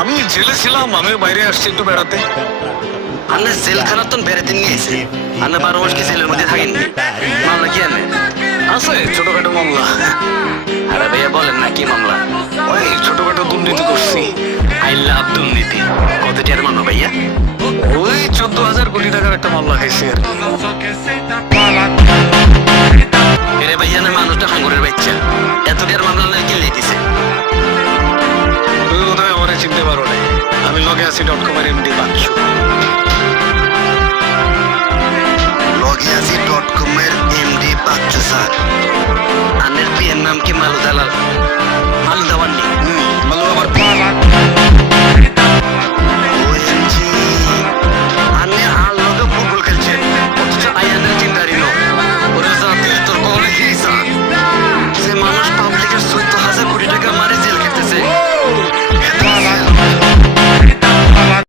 আমি জেলে ছিলাম, আমি বাইরে আসছি একটু বেড়াতে। আন্না জেলখানার তো বেড়াতে নিয়ে এসে আন্না 12 মাস কি জেলের মধ্যে থাকেন মামলা কি আনে আছে ছোটখাটো মামলা। আরে ভাইয়া বলেন না কি মামলা ওই ছোটখাটো দুর্নীতি করছি। আই লাভ দুর্নীতি কত টিয়ার মামলা ভাইয়া ওই 14,000 কোটি টাকার একটা মামলা খাইছি আর কি। এরে ভাইয়া না মানুষটা হাঙ্গরের বাচ্চা এত টিয়ার মামলা না কি লেটিছে তুই বোধহয় আমার চিনতে পারো না, আমি লগে আছি .com এর এমডি বাচ্চু। logiasi.com এর এমডি বাচ্চু স্যার আন্নের পিএর নাম কি মালু দালাল মালু দাওয়ান্নি